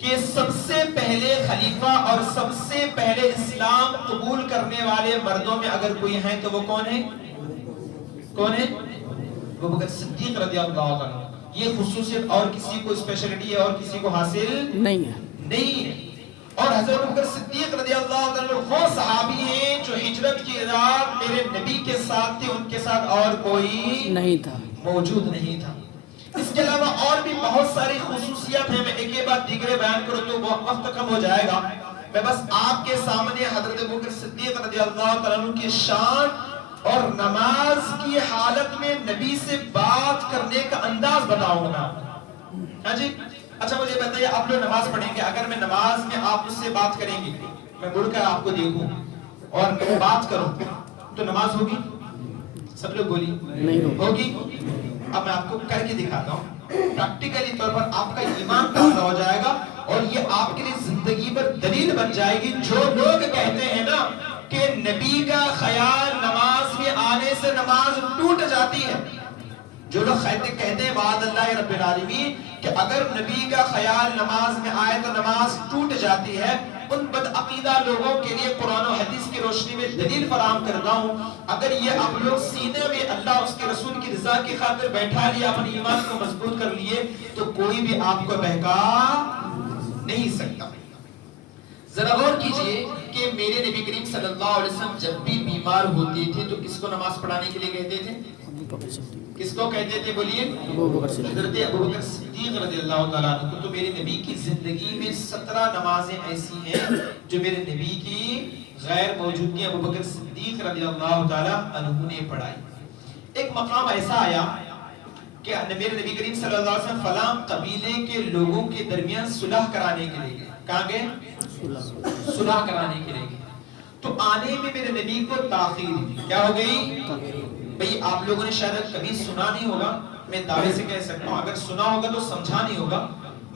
کہ سب سے پہلے خلیفہ اور سب سے پہلے اسلام قبول کرنے والے مردوں میں اگر کوئی ہیں تو وہ کون ہے؟ کون ہے؟ ابوبکر صدیق رضی اللہ عنہ. یہ خصوصیت اور کسی کو اسپیشلٹی ہے اور کسی کو حاصل نہیں ہے. اور حضرت ابوبکر صدیق رضی اللہ عنہ وہ صحابی ہیں جو ہجرت کی رات میرے نبی کے ساتھ تھے, ان کے ساتھ اور کوئی نہیں تھا, موجود نہیں تھا. اس کے علاوہ اور بھی بہت ساری خصوصیات ہیں, میں ایک ایک بات دیگرے بیان کروں تو وقت کم ہو جائے گا. میں بس آپ کے سامنے حضرت ابوبکر صدیق رضی اللہ تعالیٰ عنہ کی شان اور نماز کی حالت میں نبی سے بات کرنے کا انداز بتاؤں گا. ہاں جی, اچھا مجھے بتائیے آپ لوگ نماز پڑھیں گے, اگر میں نماز میں آپ مجھ سے بات کریں گے, میں مڑ کر آپ کو دیکھوں اور میں بات کروں تو نماز ہوگی؟ سب لوگ بولی نہیں ہوگی. اب میں آپ کو کر کے دکھاتا ہوں, پریکٹیکلی طور پر آپ کا ایمان تازہ ہو جائے گا اور یہ آپ کے لیے زندگی پر دلیل بن جائے گی. جو لوگ کہتے ہیں نا کہ نبی کا خیال نماز میں آنے سے نماز ٹوٹ جاتی ہے, جو لوگ کہتے ہیں وعد اللہ رب العالمین کہ اگر نبی کا خیال نماز میں آئے تو نماز ٹوٹ جاتی ہے, ان بدعقیدہ لوگوں کے لیے قرآن و حدیث کی روشنی میں دلیل فراہم کرتا ہوں. اگر یہ آپ لوگ سینے میں اللہ اس کے رسول کی رضا کی خاطر بیٹھا لیا, اپنے ایمان کو مضبوط کر لیے, تو کوئی بھی آپ کو بہکا نہیں سکتا. ذرا غور کیجئے کہ میرے نبی کریم صلی اللہ علیہ وسلم جب بھی بیمار ہوتے تھے تو کس کو نماز پڑھانے کے لیے کہتے تھے؟ کس کو کہتے تھے بولیے؟ حضرت ابوبکر صدیق رضی اللہ تعالیٰ عنہ کو. تو میرے نبی کی زندگی میں 17 نمازیں ایسی ہیں جو میرے نبی کی غیر موجودگی ابوبکر صدیق رضی اللہ تعالیٰ عنہ نے پڑھائی. ایک مقام ایسا آیا کہ میرے نبی کریم صلی اللہ علیہ وسلم فلاں قبیلے کے لوگوں کے درمیان صلح کرانے کے لیے گئے. کہاں گئے؟ صلح کرانے کے لیے گئے. تو آنے میں میرے نبی کو تاخیر ہوئی. کیا ہو گئی؟ بھئی آپ لوگوں نے شاید کبھی سنا نہیں ہوگا, میں دعوے سے کہہ سکتا ہوں اگر سنا ہوگا تو سمجھا نہیں ہوگا.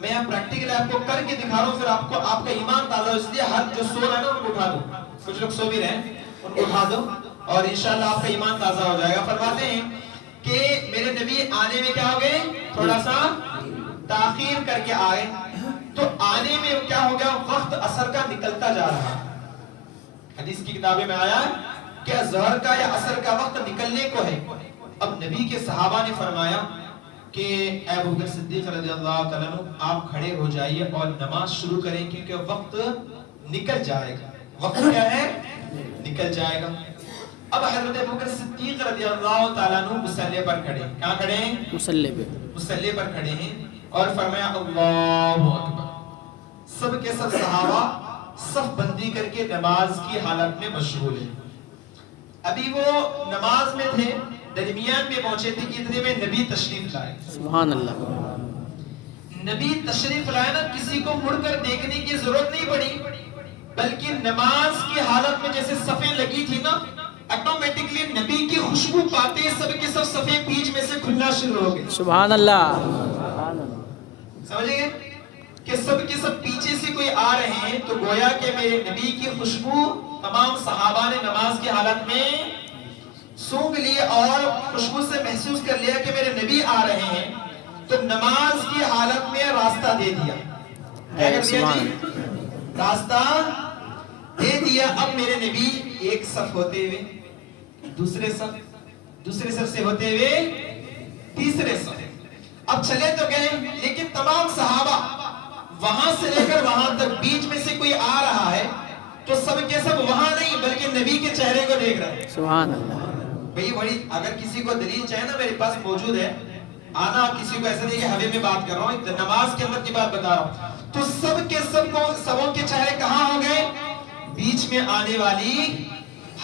میں پریکٹیکلی آپ کو کر کے دکھا رہا ہوں, پھر آپ کو آپ کا ایمان تازہ ہو. اس لیے ہر جو سو رہا ہے نا ان کو اٹھا دو, کچھ لوگ سو بھی رہے ہیں ان کو اٹھا دو اور انشاءاللہ آپ کا ایمان تازہ ہو جائے گا. فرماتے ہیں کہ میرے نبی آنے میں کیا ہو گئے؟ تھوڑا سا تاخیر کر کے آئے. تو آنے میں کیا ہو گیا؟ وقت عصر کا نکلتا جا رہا. حدیث کی کتابیں میں آیا ہے کہ ظہر کا یا عصر کا وقت نکلنے کو ہے. اب نبی کے صحابہ نے فرمایا کہ اے ابوبکر صدیق رضی اللہ تعالیٰ عنہ آپ کھڑے ہو جائیے اور نماز شروع کریں کیونکہ وقت نکل جائے گا. وقت کیا ہے؟ نکل جائے گا. اب حضرت ابوبکر صدیق رضی اللہ تعالیٰ عنہ مصلی پر کھڑے. کہاں کھڑے ہیں؟ مصلی پر کھڑے ہیں اور فرمایا اللہ اکبر. سب کے سب صحابہ صف بندی کر کے نماز کی حالت میں مشغول ہیں. ابھی وہ نماز میں تھے, درمیان میں پہنچے تھے کہ اتنے میں نبی تشریف لائے. سبحان اللہ. نبی تشریف لائے نا, کسی کو مڑ کر دیکھنے کی ضرورت نہیں پڑی, بلکہ نماز کی حالت میں جیسے صفیں لگی تھی نا, آٹومیٹکلی نبی کی خوشبو پاتے سب کے سب صفیں بیچ میں سے کھلنا شروع ہو گئے. سبحان اللہ. سمجھیں گے کہ سب کے سب پیچھے سے کوئی آ رہے ہیں تو گویا کہ میرے نبی کی خوشبو تمام صحابہ نے نماز کی حالت میں سونگھ لی اور خوشبو سے محسوس کر لیا کہ میرے نبی آ رہے ہیں. تو نماز کی حالت میں راستہ دے دیا. کیا کر دیا جی؟ راستہ دے دیا. اب میرے نبی ایک صف ہوتے ہوئے دوسرے صف سے ہوتے ہوئے تیسرے صف, اب چلے تو گئے, لیکن تمام صحابہ وہاں سے لے کر وہاں تک بیچ میں سے کوئی آ رہا ہے تو سب کے سب وہاں نہیں بلکہ نبی کے چہرے کو دیکھ رہے ہیں. سبحان اللہ. بھئی بڑی اگر کسی کو دلیل چاہے نا میرے پاس موجود ہے, آنا کسی کو ایسا نہیں کہ ہوے میں بات کر رہا ہوں, نماز کے اندر کی بات بتا رہا ہوں. تو سب کے سب کو سبوں کے چہرے کہاں ہو گئے؟ بیچ میں آنے والی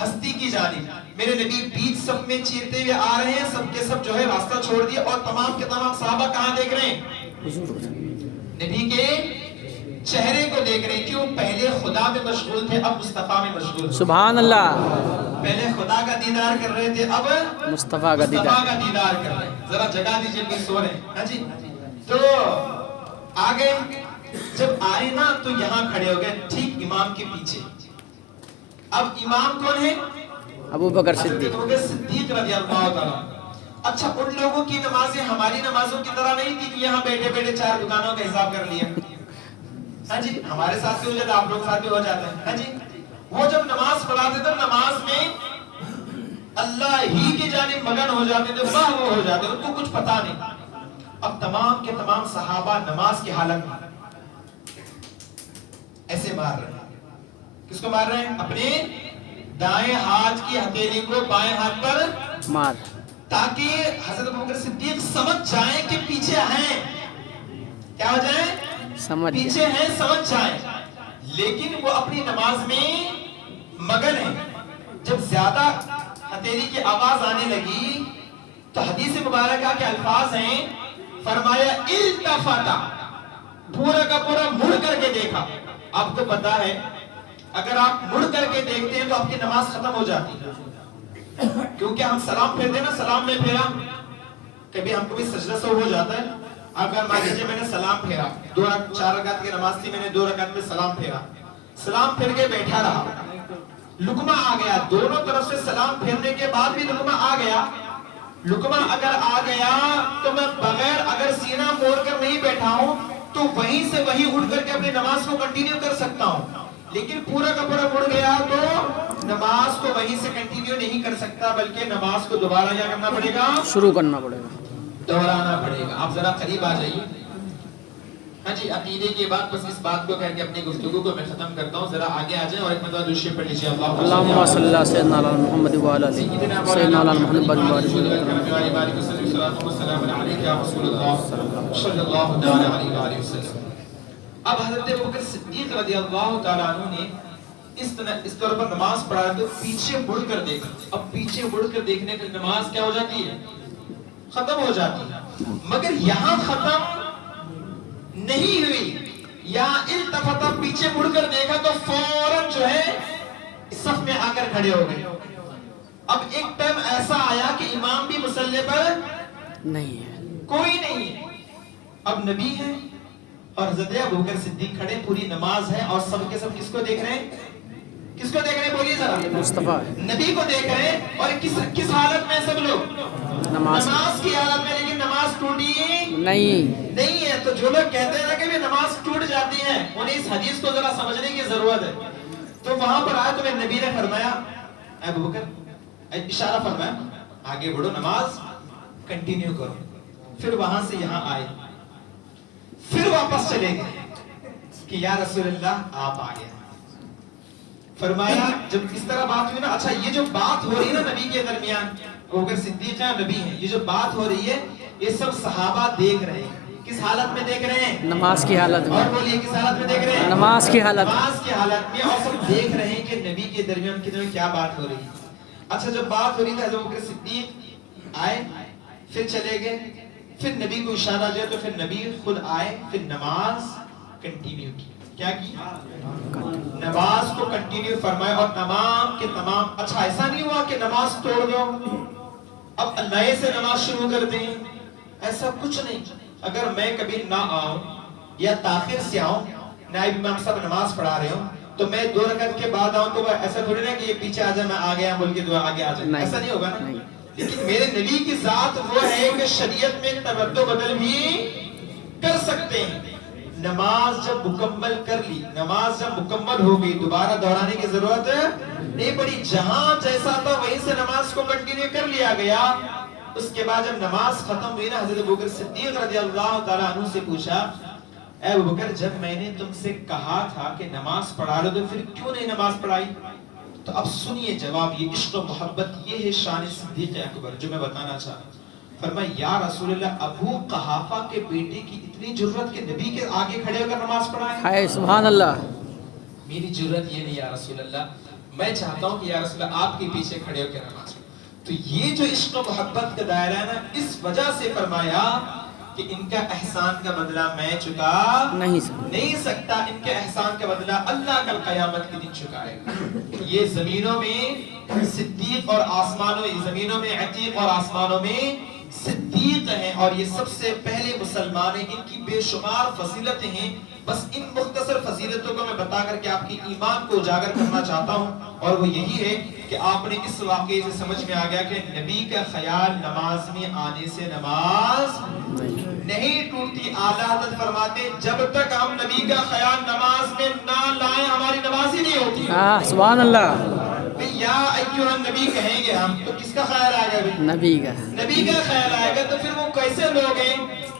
ہستی کی جانب. میرے نبی بیچ سب میں چیرتے ہوئے آ رہے ہیں, سب کے سب جو ہے راستہ چھوڑ دیا اور تمام کے تمام صحابہ کہاں دیکھ رہے ہیں؟ نبی کے چہرے کو دیکھ رہے ہیں. کیوں؟ پہلے خدا میں مشغول تھے, اب مصطفیٰ میں مشغول. سبحان اللہ. پہلے خدا کا دیدار کر رہے تھے, اب مصطفیٰ کا دیدار کر رہے ہیں. ذرا جگہ دیجئے, کوئی سو رہے ہیں. ہاں جی, تو آگے جب آئے نا تو یہاں کھڑے ہو گئے ٹھیک امام کے پیچھے. اب امام کون ہے؟ ابو بکر صدیق. صدیق رضی اللہ تعالیٰ. اچھا, ان لوگوں کی نمازیں ہماری نمازوں کی طرح نہیں تھی کہ یہاں بیٹھے بیٹھے 4 دکانوں کا حساب کر لیا. ہاں جی, ہمارے ساتھ بھی ہو جاتا, آپ لوگ ساتھ بھی ہو جاتا ہے. ہاں جی, وہ جب نماز پڑھاتے تھے نماز میں اللہ ہی کی جانب مگن ہو جاتے تھے, وہ ہو جاتے, ان کو کچھ پتا نہیں. اب تمام کے تمام صحابہ نماز کی حالت میں ایسے مار رہے ہیں. کس کو مار رہے ہیں؟ اپنے دائیں ہاتھ کی ہتھیلی کو بائیں ہاتھ پر مار, تاکہ حضرت ابوبکر صدیق سمجھ جائیں کہ پیچھے ہیں. کیا ہو جائیں؟ پیچھے ہیں, سمجھ جائیں. لیکن وہ اپنی نماز میں مگن ہیں. جب زیادہ ہتھیلی کی آواز آنے لگی تو حدیث مبارکہ کے الفاظ ہیں, فرمایا التفتا, پورا کا پورا مڑ کر کے دیکھا. آپ کو پتا ہے اگر آپ مڑ کر کے دیکھتے ہیں تو آپ کی نماز ختم ہو جاتی ہے, کیونکہ ہم سلام پھیرتے ہیں نا, سلام میں پھیرا, کبھی ہم کو بھی سجدہ سو ہو جاتا ہے. اگر مان لیجیے میں نے سلام پھیرا, 4 رکعت کی نماز تھی, میں نے 2 رکعت میں سلام پھیرا, سلام پھیر کے بیٹھا رہا, لقمہ آ گیا, دونوں طرف سے سلام پھیرنے کے بعد بھی لقمہ آ گیا. لقمہ اگر آ گیا تو میں بغیر اگر سینہ موڑ کر نہیں بیٹھا ہوں تو وہیں سے وہیں اٹھ کر کے اپنی نماز کو کنٹینیو کر سکتا ہوں. لیکن پورا کا پورا مڑ گیا تو نماز کو وہیں سے کنٹینیو نہیں کر سکتا, بلکہ نماز کو دوبارہ کیا کرنا پڑے گا؟ شروع کرنا پڑے گا, دوہرانا پڑے گا. آپ ذرا قریب آ جائیے. ہاں جی, عقیدے کے بعد بس اس بات کو کہہ کے اپنی گفتگو کو میں ختم کرتا ہوں. ذرا آگے آ جائیں اور ایک مرتبہ درود شریف پڑھ لیجیے. اللہم صلی اللہ سیدنا علی محمد و علی سیدنا علی محمد و علی صلی اللہ تعالی علیہ وسلم. اب حضرت ابوبکر صدیق رضی اللہ تعالیٰ عنہ نے اس طور پر نماز پڑھا تو پیچھے مڑ کر دیکھا. اب پیچھے مڑ کر دیکھنے پر نماز کیا ہو جاتی ہے؟ ختم ہو جاتی ہے. مگر یہاں ختم نہیں ہوئی, یہاں التفتا, پیچھے مڑ کر دیکھا تو فوراً جو ہے صف میں آ کر کھڑے ہو گئے. اب ایک ٹائم ایسا آیا کہ امام بھی مصلی پر نہیں ہے, کوئی نہیں ہے. اب نبی ہے اور حضرت ابوبکر صدیق کھڑے, پوری نماز ہے اور سب کے سب کس کو دیکھ رہے ہیں؟ کس کو دیکھ رہے ہیں؟ بولیے ذرا. مصطفیٰ, نبی کو دیکھ رہے ہیں. اور کس حالت میں سب لوگ؟ نماز کی حالت میں. لیکن نماز ٹوٹی نہیں ہے. تو جو لوگ کہتے ہیں کہ نماز ٹوٹ جاتی ہے, انہیں اس حدیث کو ذرا سمجھنے کی ضرورت ہے. تو وہاں پر آئے تو میرے نبی نے فرمایا, اے ابوبکر, اشارہ فرمایا, آگے بڑھو, نماز کنٹینیو کرو. پھر وہاں سے یہاں آئے, پھر واپس چلے گئے کہ یا رسول اللہ آپ آ گئے. فرمایا جب اس طرح بات ہوئی نا, اچھا یہ جو بات ہو رہی ہے نا نبی کے درمیان, ابوبکر صدیق ہے نبی ہے, یہ جو بات ہو رہی ہے یہ سب صحابہ دیکھ رہے ہیں. کس حالت میں دیکھ رہے ہیں؟ نماز کی حالت میں. اور بولیے کس حالت میں دیکھ رہے ہیں؟ نماز کی حالت میں. اور سب دیکھ رہے ہیں کہ نبی کے درمیان کتنے کیا بات ہو رہی ہے. اچھا جب بات ہو رہی تھی حضرت ابوبکر صدیق آئے, پھر چلے گئے, پھر نبی کو اشارہ دیا تو پھر نبی خود آئے, پھر نماز کنٹینیو کی. کیا کی؟ نماز کو کنٹینیو فرمائے. اور تمام کے تمام, اچھا ایسا نہیں ہوا کہ نماز توڑ دو اب نئے سے نماز شروع کر دیں, ایسا کچھ نہیں. اگر میں کبھی نہ آؤں یا تاخیر سے آؤں, نائب امام صاحب نماز پڑھا رہے ہوں تو میں 2 رکعت کے بعد آؤں تو ایسا تھوڑی نا کہ یہ پیچھے آ جائے, میں آ گیا بول کے دعا آگے آ جائے, ایسا نہیں ہوگا نا. لیکن میرے نبی کی ذات وہ ہے کہ شریعت میں تبدل بدل بھی کر سکتے ہیں. نماز جب مکمل کر لی، نماز جب مکمل ہو گئی، دوبارہ دہرانے کی ضرورت نہیں پڑی، جہاں جیسا تھا وہیں سے نماز کو کنٹینیو کر لیا گیا۔ اس کے بعد جب نماز ختم ہوئی نا، حضرت ابوبکر صدیق رضی اللہ تعالیٰ عنہ سے پوچھا، اے ابوبکر جب میں نے تم سے کہا تھا کہ نماز پڑھا لو تو پھر کیوں نہیں نماز پڑھائی؟ تو اب سنیے جواب، یہ عشق و محبت، یہ ہے شان صدیق اکبر جو میں بتانا چاہتا ہوں۔ فرمایا یا رسول اللہ، ابو قحافہ کے بیٹے کی اتنی جرت کہ نبی کے آگے کھڑے ہو کر نماز پڑھائے؟ ہائے سبحان اللہ۔ میری جرت یہ نہیں یا رسول اللہ، میں چاہتا ہوں کہ یا رسول اللہ آپ کے پیچھے کھڑے ہو کے نماز پڑھائے۔ تو یہ جو عشق و محبت کا دائرہ ہے نا، اس وجہ سے فرمایا کہ ان کا احسان کا بدلہ میں چکا نہیں سکتا، ان کے احسان کا بدلہ اللہ کل قیامت کے دن چکائے گا۔ یہ زمینوں میں صدیق اور آسمانوں، زمینوں میں عتیق اور آسمانوں میں صدیق ہیں، اور یہ سب سے پہلے مسلمان ہیں، ان کی بے شمار فضیلتیں ہیں۔ بس ان مختصر فضیلتوں کو میں بتا کر کے آپ کی ایمان کو اجاگر کرنا چاہتا ہوں، اور وہ یہی ہے کہ آپ نے اس واقعے سے سمجھ میں آ گیا کہ نبی کا خیال نماز میں آنے سے نماز نہیں ٹوٹتی۔ اعلیٰ حضرت فرماتے جب تک ہم نبی کا خیال نماز میں نہ لائیں ہماری نماز ہی نہیں ہوتی۔ سبحان اللہ۔ یا ایھا النبی کہیں گے ہم تو کس کا خیال آئے گا؟ نبی کا، نبی کا خیال آئے گا۔ تو پھر وہ کیسے لوگ ہیں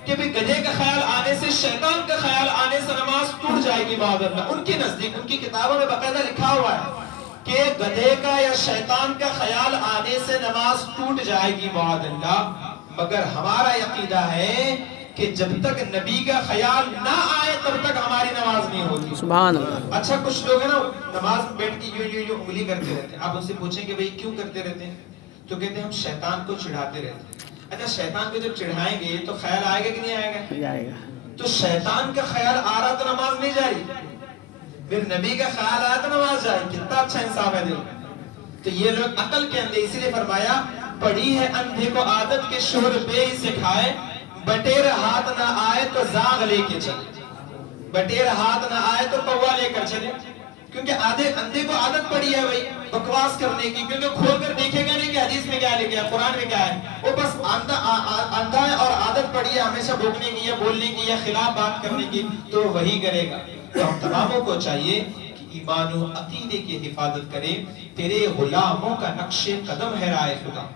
کہ بھی گدھے کا خیال آنے سے، شیطان کا خیال آنے سے نماز ٹوٹ جائے گی؟ معاذ اللہ، ان کے نزدیک، ان کی کتابوں میں باقاعدہ لکھا ہوا ہے کہ گدھے کا یا شیطان کا خیال آنے سے نماز ٹوٹ جائے گی معاذ اللہ۔ مگر ہمارا عقیدہ ہے کہ جب تک نبی کا خیال نہ آئے تب تک ہماری نماز نہیں ہوتی۔ سبحان اللہ۔ اچھا کچھ لوگ ہیں نا نماز میں بیٹھ کے یوں انگلی کرتے رہتے ہیں، آپ ان سے پوچھیں کہ بھئی کیوں کرتے رہتے ہیں؟ تو کہتے ہیں ہم شیطان کو چڑھاتے رہتے ہیں۔ اچھا شیطان کو جب چڑھائیں گے تو خیال آئے گا کہ نہیں آئے گا؟ جائے گا۔ تو شیطان کا خیال آ رہا تو نماز نہیں جاری، پھر نبی کا خیال آیا تو نماز جاری۔ کتنا اچھا انصاف ہے دل۔ تو یہ لوگ عقل کے اندھے، اسی لیے فرمایا پڑی ہے اندھے کو عادت کے شور بے ہی سکھائے، بٹیر ہاتھ نہ آئے تو زاغ لے کے چلے، بٹیر ہاتھ نہ آئے تو پوا لے کر چلے۔ کیونکہ اندھے کو عادت پڑی ہے بھائی بکواس کرنے کی، کیونکہ کھول کر دیکھے گا نہیں کہ حدیث میں کیا لکھا ہے، قرآن میں کیا ہے، وہ بس اندھا ہے اور عادت پڑی ہے ہمیشہ بھوکنے کی یا بولنے کی یا خلاف بات کرنے کی، تو وہی کرے گا۔ تو ہم تماموں کو چاہیے کہ ایمان و عقیدے کی حفاظت کریں۔ تیرے غلاموں کا نقش قدم ہے رائے خدا،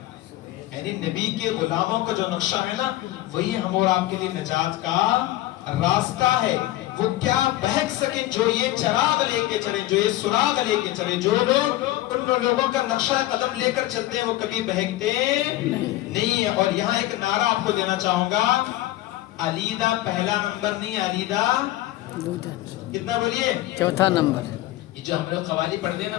یعنی نبی کے غلاموں کا جو نقشہ ہے نا، وہی ہم اور آپ کے لیے نجات کا راستہ ہے۔ وہ کیا بہک سکیں جو یہ چراغ لے کے چلے، جو یہ سراغ لے کے چلے۔ جو لوگ ان لوگوں کا نقشہ قدم لے کر چلتے ہیں وہ کبھی بہکتے نہیں ہیں۔ اور یہاں ایک نعرہ آپ کو دینا چاہوں گا، علیدہ پہلا نمبر نہیں، علیدہ کتنا بولیے؟ چوتھا نمبر۔ یہ جو ہم لوگ قوالی پڑھتے ہیں نا،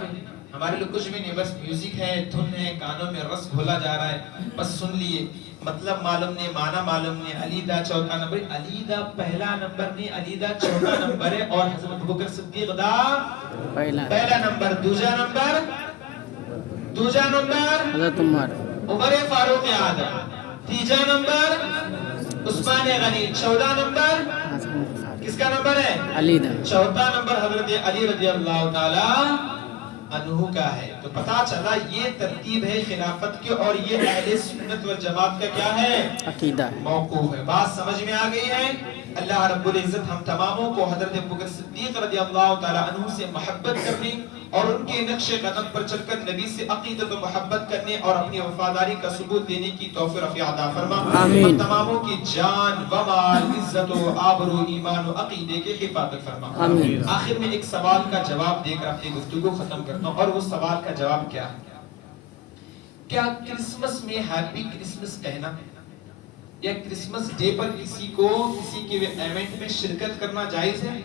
ہمارے لوگ کچھ بھی نہیں، بس میوزک ہے، دھن ہے، کانوں میں رس گھولا جا رہا ہے، بس سن لیے، مطلب معلوم نہیں، معنی معلوم نہیں۔ علیدہ چوتھا نمبر، علیدہ پہلا نمبر نہیں، علیدہ چوتھا نمبر ہے، اور حضرت ابوبکر صدیق دا پہلا نمبر، دوسرا نمبر حضرت عمر، عمر فاروق اعظم، تیسرا نمبر عثمان غنی، چوتھا نمبر کس کا نمبر ہے؟ علی دا۔ چوتھا نمبر حضرت علی رضی اللہ تعالی عنہ کا ہے۔ تو پتا چلا یہ ترتیب ہے خلافت کے، اور یہ اہل سنت والجماعت کا کیا ہے؟ عقیدہ ہے، موقوف ہے۔ بات سمجھ میں آ گئی ہے؟ اللہ رب العزت ہم تماموں کو حضرت ابوبکر صدیق رضی اللہ تعالی عنہ سے محبت کرنے اور ان کے نقش قدم پر چل کر نبی سے عقیدت و محبت کرنے اور اپنی وفاداری کا ثبوت دینے کی توفیق عطا فرما۔ ہم تماموں کی جان و مال، عزت و آبرو، ایمان و عقیدے کے حفاظت فرما۔ آخر میں ایک سوال کا جواب دے کر اپنی گفتگو ختم کرتا ہوں، اور وہ سوال کا جواب کیا ہے؟ کیا کرسمس میں ہیپی کرسمس کہنا یا کرسمس ڈے پر کسی کو کسی کے ایونٹ میں شرکت کرنا جائز ہے؟